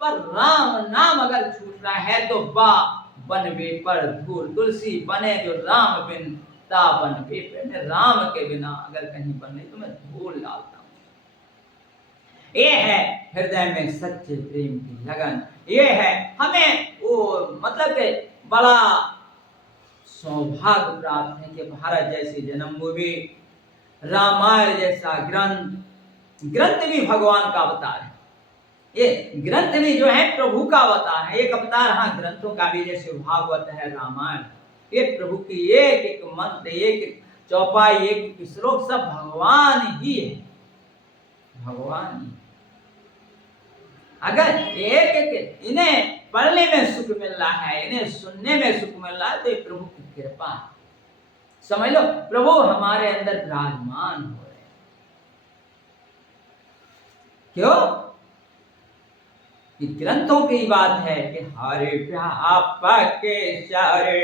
पर राम नाम अगर छूट रहा है तो बा बन बे पर धूल, तुलसी बने जो राम बिन, ता बन बे पर। मैं राम के बिना अगर कहीं बने तो मैं धूल डालता हूं। ये है हृदय में सच्चे प्रेम की लगन। ये है हमें वो मतलब के बड़ा सौभाग्य प्राप्त है कि भारत जैसी जन्मभूमि, रामायण जैसा ग्रंथ भी भगवान का अवतार है। ये ग्रंथ भी जो है प्रभु का अवतार है, एक अवतार। हाँ, ग्रंथों का भी जैसे भागवत है, रामायण, ये प्रभु की एक एक मंत्र, एक चौपाई, एक श्लोक सब भगवान ही है, भगवान ही। अगर एक एक इन्हें पढ़ने में सुख मिल रहा है, इन्हें सुनने में सुख मिल रहा है, तो ये प्रभु की कृपा है। समझ लो, प्रभु हमारे अंदर विराजमान हो रहे हैं। क्यों? ये ग्रंथों की बात है कि हरे व्यापक सारे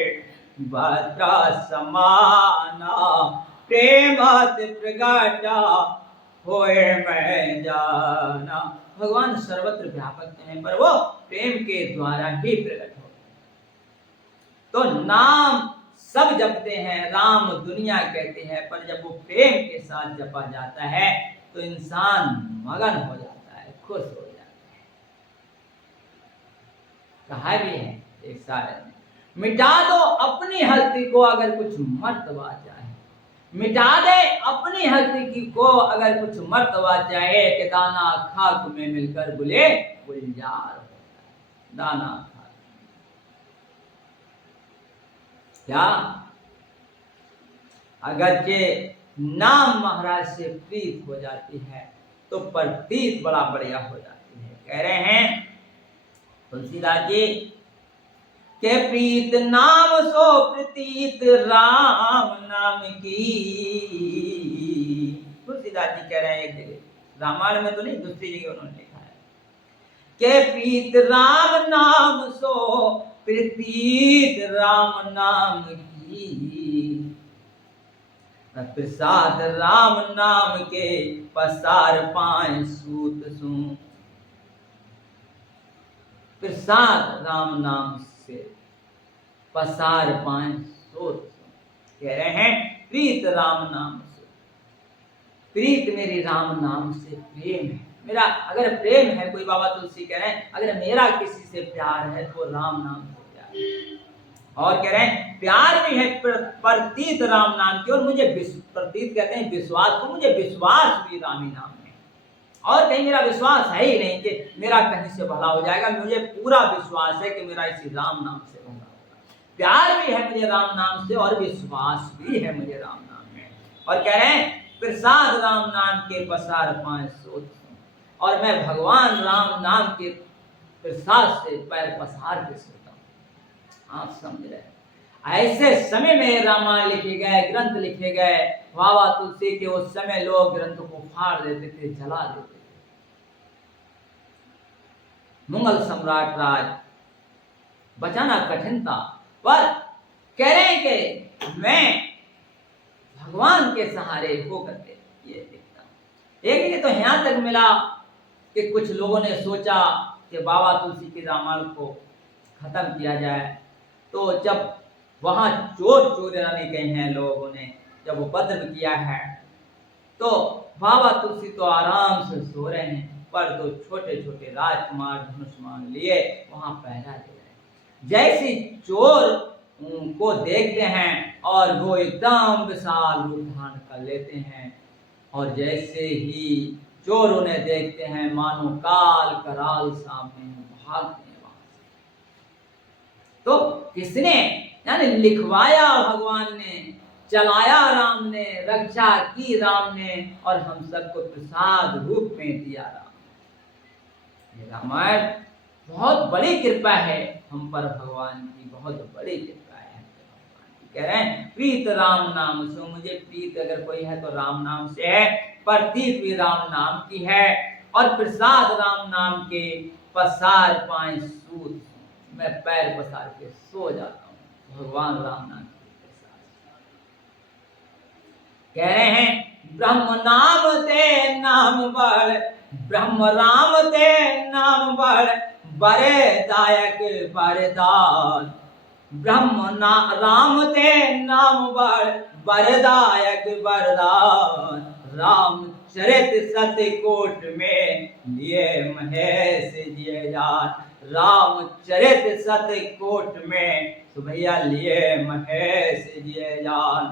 बता समाना, प्रेमत प्रगटा होए मैं जाना। भगवान सर्वत्र व्यापक हैं, पर वो प्रेम के द्वारा ही प्रकट होते हैं। तो नाम सब जपते हैं, राम दुनिया कहते हैं, पर जब वो प्रेम के साथ जपा जाता है तो इंसान मगन हो जाता है, खुश हो जाता है। कहा भी है एक सारे में, मिटा दो अपनी हस्ती को अगर कुछ मर्तबा चाहे, मिटा दे अपनी हस्ती को अगर कुछ मर्तबा चाहे, कि दाना खाक में मिलकर गुले गुलजार होता है। दाना खाक क्या? अगर के नाम महाराज से प्रीत हो जाती है तो प्रतीत बड़ा बढ़िया हो जाती है। कह रहे हैं तुलसीदास जी के प्रीत नाम सो प्रतीत राम नाम की। तुलसीदास जी कह रहे हैं एक जगह, रामायण में तो नहीं, दूसरी जगह उन्होंने लिखा है के प्रीत राम नाम सो प्रतीत राम नाम की, प्रसाद राम नाम के पसार पाए सूत सू। प्रसाद राम नाम से पसार पाए सूत सू। कह रहे हैं प्रीत राम नाम से, प्रीत मेरी राम नाम से प्रेम है मेरा। अगर प्रेम है, कोई बाबा तुलसी कह रहे हैं अगर मेरा किसी से प्यार है तो राम नाम से प्यार है। और कह रहे हैं प्यार भी है प्रतीत राम नाम की, और मुझे प्रतीत कहते हैं विश्वास को, मुझे विश्वास भी रामी नाम में। और कहीं मेरा विश्वास है ही नहीं कि मेरा कहीं से भला हो जाएगा, मुझे पूरा विश्वास है कि मेरा इसी राम नाम से भला होगा। प्यार भी है मुझे राम नाम से और विश्वास भी है मुझे राम नाम में। और कह रहे हैं प्रसाद राम नाम के पसार पाए सोच, और मैं भगवान राम नाम के प्रसाद से पैर पसार के सोता हूँ। आप समझ रहे, ऐसे समय में रामायण लिखे गए, ग्रंथ लिखे गए। बाबा तुलसी के उस समय लोग ग्रंथ को फाड़ देते थे, जला देते थे। मुगल सम्राट राज बचाना कठिन था, पर कह रहे हैं कि मैं भगवान के सहारे होकर के ये देखता हूं। एक ये तो यहाँ तक मिला कि कुछ लोगों ने सोचा कि बाबा तुलसी के रामायण को खत्म किया जाए। तो जब वहां चोर चोराने गए हैं लोगों ने, जब वो उपद्रव किया है, तो बाबा तुलसी तो आराम से सो रहे हैं, पर दो छोटे छोटे राजकुमार धनुष्मान लिए वहां पहरा दे रहे हैं। जैसे चोर को देखते हैं और वो एकदम विशाल रूप धारण कर लेते हैं, और जैसे ही चोर उन्हें देखते हैं मानो काल कराल सामने भागते हैं वहां से। तो किसने यानी लिखवाया भगवान ने, चलाया राम ने, रक्षा की राम ने, और हम सबको प्रसाद रूप में दिया राम ने। ये रामायण बहुत बड़ी कृपा है हम पर, भगवान की बहुत बड़ी कृपा है। कह रहे हैं प्रीत राम नाम से, मुझे प्रीत अगर कोई है तो राम नाम से है, प्रतीत भी राम नाम की है, और प्रसाद राम नाम के पसार पाए सूत, मैं पैर पसार के सो जाता हूँ भगवान राम नाम के प्रसाद। कह रहे हैं ब्रह्म नाम ते नाम बड़, ब्रह्म राम ते नाम बड़, बड़े दायक बरदान। ब्रह्म राम ते नाम बड़, बरदायक बरदान। राम चरित सतकोट में लिए महेश जिय जान। राम चरित सतकोट में सुभैया लिए महेश जिय जान।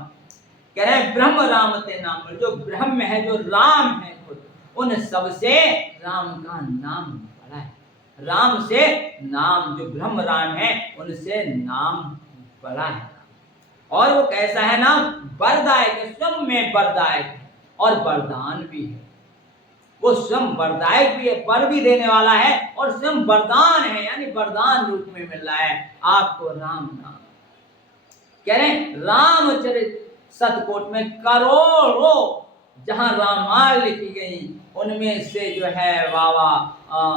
कह रहे हैं ब्रह्म राम ते नाम बड़, जो ब्रह्म है, जो राम है खुद, उन सबसे राम का नाम बड़ा है। राम से नाम, जो ब्रह्म राम है उनसे नाम बड़ा है। और वो कैसा है नाम? वरदायक, स्वयं में वरदायक है और वरदान भी है। वो स्वयं वरदायक भी है, वर भी देने वाला है, और स्वयं वरदान है, यानी वरदान रूप में मिल रहा है आपको राम नाम। कह रहे हैं रामचरित सतकोट में करोड़ों जहां रामायण लिखी गई, उनमें से जो है बाबा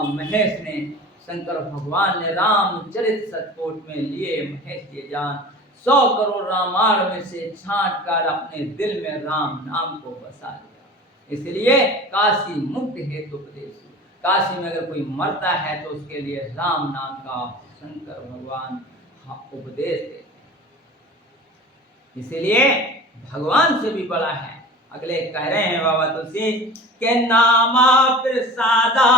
महेश ने, शंकर भगवान ने रामचरित सतकोट में लिए महेश ये जान। 100 करोड़ रामायण में से छांट कर अपने दिल में राम नाम को बसा लिया। इसलिए काशी मुक्त हेतु उपदेश, काशी में अगर कोई मरता है तो उसके लिए राम नाम का शंकर भगवान उपदेश देते हैं। इसलिए भगवान से भी बड़ा है। अगले कह रहे हैं बाबा तुलसी के नामा प्रसादा,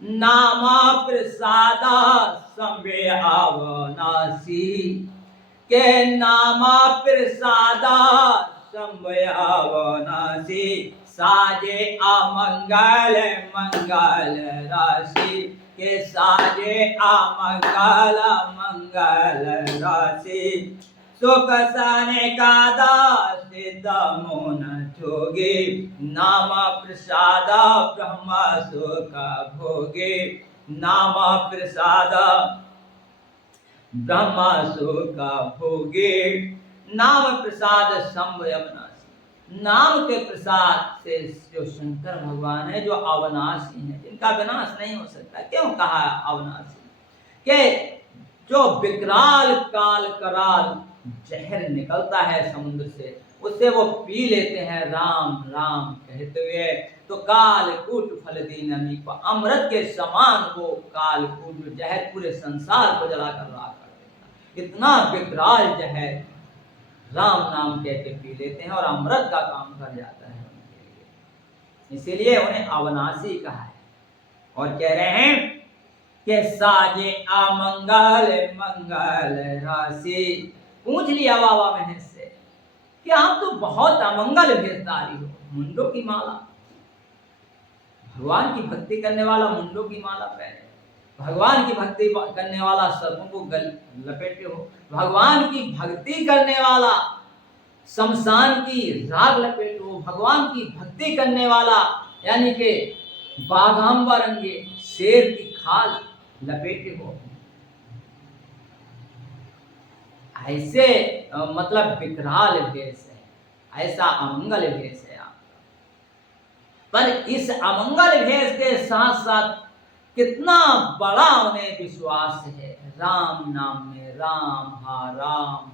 नामा प्रसादा संबे आवनासी। के नामा प्रसादा संबे आवनासी। साजे अमंगल मंगल राशि। के साजे अमंगल मंगल राशि। सुख सने का दास दमोन जोगे, नाम प्रसाद ब्रह्म सुख भोगे, नाम प्रसाद ब्रह्म सुख भोगे। नाम प्रसाद शंभ अविनाशी, नाम के प्रसाद से जो शंकर भगवान है, जो अविनाशी है, जिनका विनाश नहीं हो सकता। क्यों कहा अविनाशी? के जो विकराल काल कराल जहर निकलता है समुद्र से, उससे वो पी लेते हैं राम राम कहते हुए, तो कालकूट फल दीन अमी को, अमृत के समान वो कालकूट जो जहर पूरे संसार को जला कर राख कर देता। इतना विकराल जहर राम नाम कह के पी लेते हैं और अमृत का काम कर जाता है उनके लिए, इसीलिए उन्हें अविनाशी कहा है। और कह रहे हैं कि साजे अमंगल मंगल राशि। पूछ लिया बाबा महेश से कि आप तो बहुत अमंगल भेषधारी हो, मुंडों की माला, भगवान की भक्ति करने वाला मुंडों की माला पहने, भगवान की भक्ति करने वाला सर्पों को लपेटे हो, भगवान की भक्ति करने वाला शमशान की राग लपेटे हो, भगवान की भक्ति करने वाला यानी कि बाघांबरंगे शेर की खाल लपेटे हो। ऐसे मतलब विकराल भेष है, ऐसा अमंगल भेष है आपका। पर इस अमंगल भेष के साथ साथ कितना बड़ा उन्हें विश्वास है राम नाम में। राम हा राम,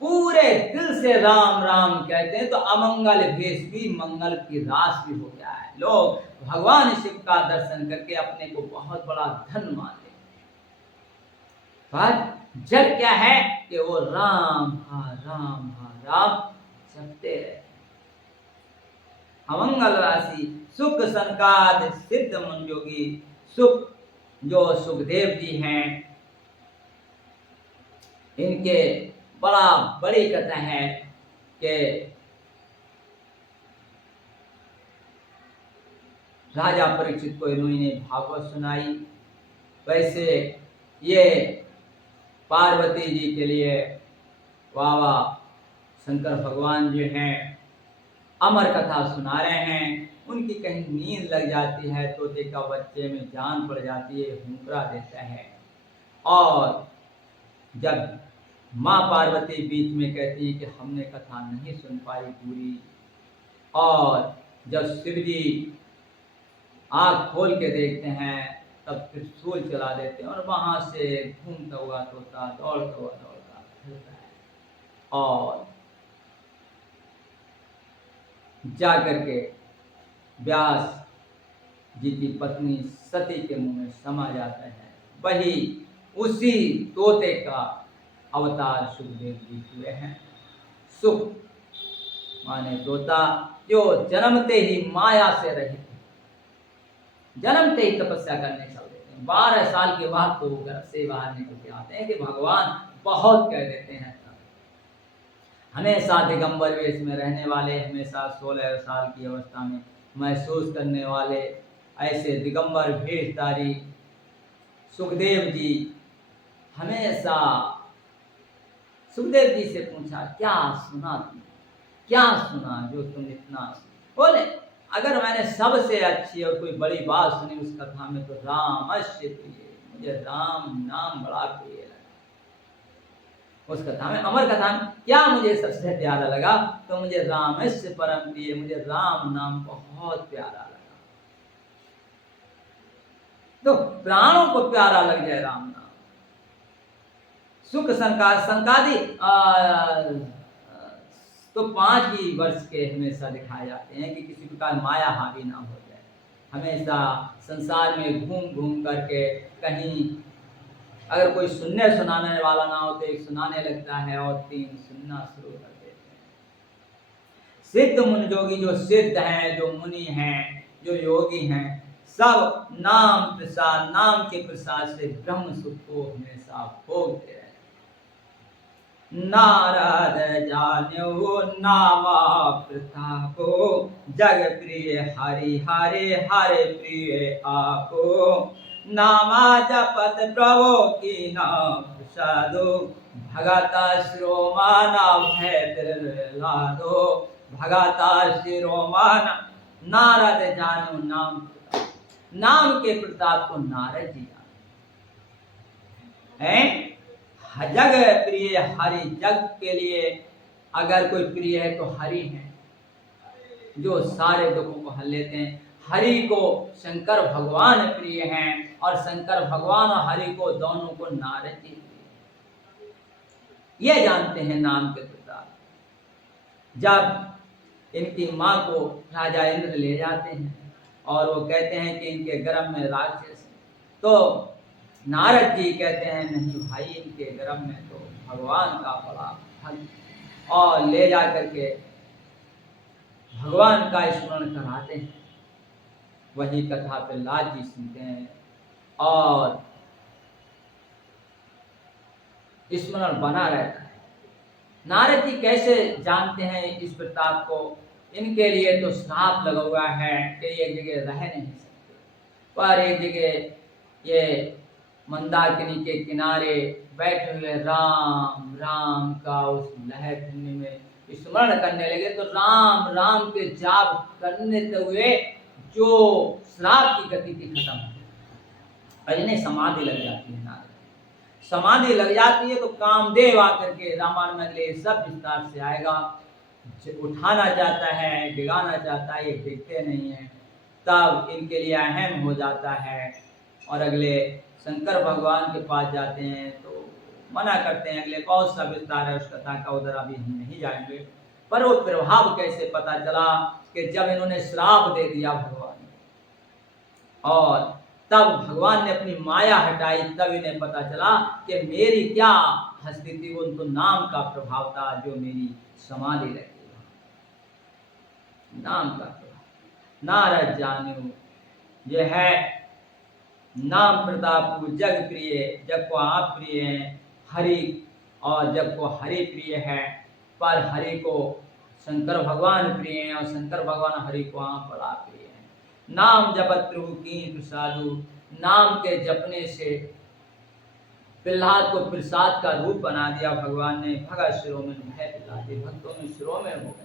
पूरे दिल से राम राम कहते हैं तो अमंगल भेष भी मंगल की रास भी हो गया है। लोग भगवान शिव का दर्शन करके अपने को बहुत बड़ा धन मानते हैं, पर जब क्या है कि वो राम हा राम जपते रहे। अमंगल राशि सुख संकाद सिद्ध मनोयोगी, सुख जो सुखदेव जी हैं, इनके बड़ा बड़ी कथा है कि राजा परीक्षित को इन्होंने भागवत सुनाई। वैसे ये पार्वती जी के लिए बाबा शंकर भगवान जो हैं अमर कथा सुना रहे हैं। उनकी कहीं नींद लग जाती है, तोते का बच्चे में जान पड़ जाती है, हुंकरा देता है। और जब माँ पार्वती बीच में कहती है कि हमने कथा नहीं सुन पाई पूरी, और जब शिव जी आँख खोल के देखते हैं तब त्रिशूल चला देते हैं और वहां से घूमता हुआ तोता दौड़ता फिरता है और जा करके व्यास जी की पत्नी सती के मुंह में समा जाता है। वही उसी तोते का अवतार सुखदेव जी हुए हैं। सुख माने तोता, जो जन्मते ही माया से रहित, जन्मते ही तपस्या करने चल देते हैं। 12 साल के बाद तो घर से बाहर निकल के आते हैं कि भगवान बहुत कह देते हैं। हमेशा दिगंबर वेश में रहने वाले, हमेशा 16 साल की अवस्था में महसूस करने वाले, ऐसे दिगंबर भेषधारी सुखदेव जी हमेशा सुखदेव जी से पूछा, क्या सुना तुम, क्या सुना जो तुम इतना? बोले, अगर मैंने सबसे अच्छी और कोई बड़ी बात सुनी उस कथा में तो रामस्य प्रिय, मुझे राम नाम बड़ा प्रिय लगा। उस कथा में, अमर कथा में क्या मुझे सबसे प्यारा लगा? तो मुझे रामस्य परम प्रिय, मुझे राम नाम बहुत प्यारा लगा। तो प्राणों को प्यारा लग जाए राम नाम। सुख संकादी तो 5 ही वर्ष के हमेशा दिखाए जाते हैं कि किसी प्रकार माया हावी ना हो जाए। हमेशा संसार में घूम घूम करके कहीं अगर कोई सुनने सुनाने वाला ना हो तो एक सुनाने लगता है और 3 सुनना शुरू कर देते हैं। सिद्ध मुनि जोगी, जो सिद्ध हैं, जो मुनि हैं, जो योगी हैं, सब नाम प्रसाद, नाम के प्रसाद से ब्रह्म सुख को हमेशा भोगते हैं। नारद जान्यो नामा प्रतापो, जग प्रिय हरि हरे, हरे प्रिय आपो। नामा जपत प्रभु की नाम साधो भगता शिरोमाना भय प्रहलादो भगता शिरोमाना। नारद जानो नाम नाम के प्रताप को नारद जी है। जग प्रिय हरि, जग के लिए अगर कोई प्रिय है तो हरि है, जो सारे दुखों को हल लेते हैं। हरि को शंकर भगवान प्रिय हैं और शंकर भगवान और हरि को दोनों को नारद जी ये जानते हैं नाम के प्रताप। जब इनकी माँ को राजा इंद्र ले जाते हैं और वो कहते हैं कि इनके गर्भ में राक्षस है, तो नारद जी कहते हैं नहीं भाई, इनके गर्भ में तो भगवान का बड़ा फल, और ले जा करके भगवान का स्मरण कराते हैं। वही कथा प्रहलाद जी सुनते हैं और स्मरण बना रहता है। नारद जी कैसे जानते हैं इस प्रताप को? इनके लिए तो श्राप लगा हुआ है कि एक जगह रह नहीं सकते, पर एक जगह ये मंदाकिनी के किनारे बैठे हुए राम राम का उस लहर ठंडी में स्मरण करने लगे, तो राम राम के जाप करने हुए जो श्राप की गति थी खत्म हो गई। अजने समाधि लग जाती है। नारद समाधि लग जाती है तो कामदेव आकर के रामायण में अगले सब विस्तार से आएगा। उठाना चाहता है, डिगाना चाहता है, ये दिखते नहीं है, तब इनके लिए अहम हो जाता है और अगले शंकर भगवान के पास जाते हैं तो मना करते हैं। अगले बहुत सा विस्तार है उस कथा का, उधर अभी हम नहीं जाएंगे। पर वो प्रभाव कैसे पता चला कि जब इन्होंने श्राप दे दिया भगवान और तब भगवान ने अपनी माया हटाई, तब इन्हें पता चला कि मेरी क्या हस्ती थी, वो तो नाम का प्रभाव था जो मेरी समाधि लगी। नाम का प्रभाव नारद जानो यह है नाम प्रताप जग प्रिय, जग को आप प्रिय हैं हरि और जग को हरि प्रिय है, पर हरि को शंकर भगवान प्रिय हैं और शंकर भगवान हरि को आप बड़ा प्रिय हैं। नाम जपत प्रभु की प्रसादु, नाम के जपने से प्रहलाद को प्रसाद का रूप बना दिया भगवान ने। भगत शिरों में भय प्रहलाद, भक्तों में शिरों में हो गए।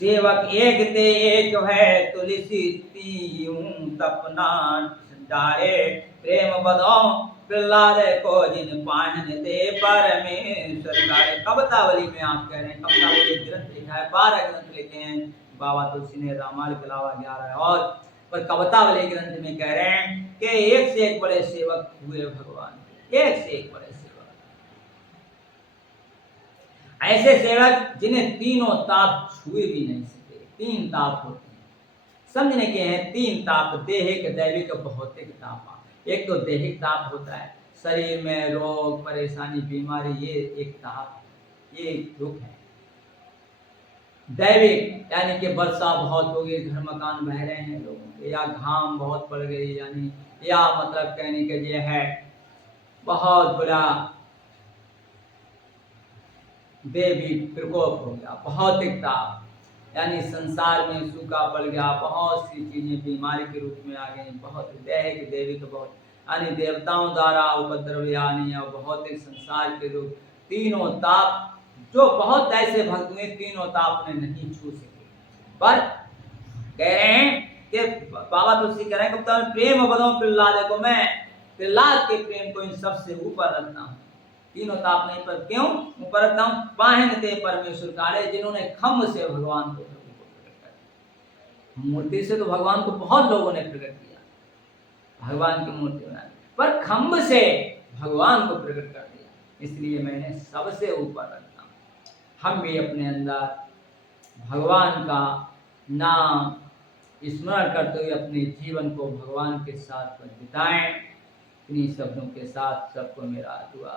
सेवक एक ते एक है तुलसी तीयूं तपना डारे, प्रेम बदो प्रहलाद को जिन पाहन दे परमेश्वर गाड़े। कवितावली में आप कह रहे हैं, कवितावली ग्रंथ लिखा है, 12 ग्रंथ लिखे हैं बाबा तुलसी ने, रामायण के अलावा 11 और पर कवितावली ग्रंथ में कह रहे हैं कि एक से एक बड़े सेवक हुए भगवान, एक से एक बड़े सेवक, ऐसे सेवक जिन्हें तीनों ताप छुए भी नहीं सके। 3 ताप होते हैं, समझने के हैं 3 ताप, देहिक दैविक भौतिक ताप। एक तो देहिक ताप होता है, शरीर में रोग परेशानी बीमारी, ये एक ताप, ये दुख है। दैविक यानी कि वर्षा बहुत हो गई, घर मकान बह रहे हैं लोगों के, या घाम बहुत पड़ गई, यानी या मतलब कहने के ये है बहुत बड़ा देवी प्रकोप हो गया। भौतिक ताप यानी संसार में सूखा पड़ गया, बहुत सी चीजें बीमारी के रूप में आ गई। बहुत दैहिक देविक बहुत यानी देवताओं द्वारा उपद्रव यानी और भौतिक संसार के रूप। तीनों ताप जो बहुत ऐसे भक्त हुए, तीनों ताप ने नहीं छू सके, पर कह रहे हैं कि बाबा तुलसी कह रहे हैं कि प्रेम बदो प्रहलाद को, मैं प्रहलाद के प्रेम को इन सबसे ऊपर रखता हूँ। तीनों ताप नहीं, पर क्यों ऊपर रखता हूँ? पाहन ते परमेश्वर काले, जिन्होंने खम्भ से भगवान को प्रकट किया। मूर्ति से तो भगवान को बहुत लोगों ने प्रकट किया, भगवान की मूर्ति बनाई, पर खम्भ से भगवान को प्रकट कर दिया, इसलिए मैंने सबसे ऊपर रखता हूँ। हम भी अपने अंदर भगवान का नाम स्मरण करते हुए अपने जीवन को भगवान के साथ बिताएं। इन्हीं शब्दों के साथ सबको मेरा दुआ।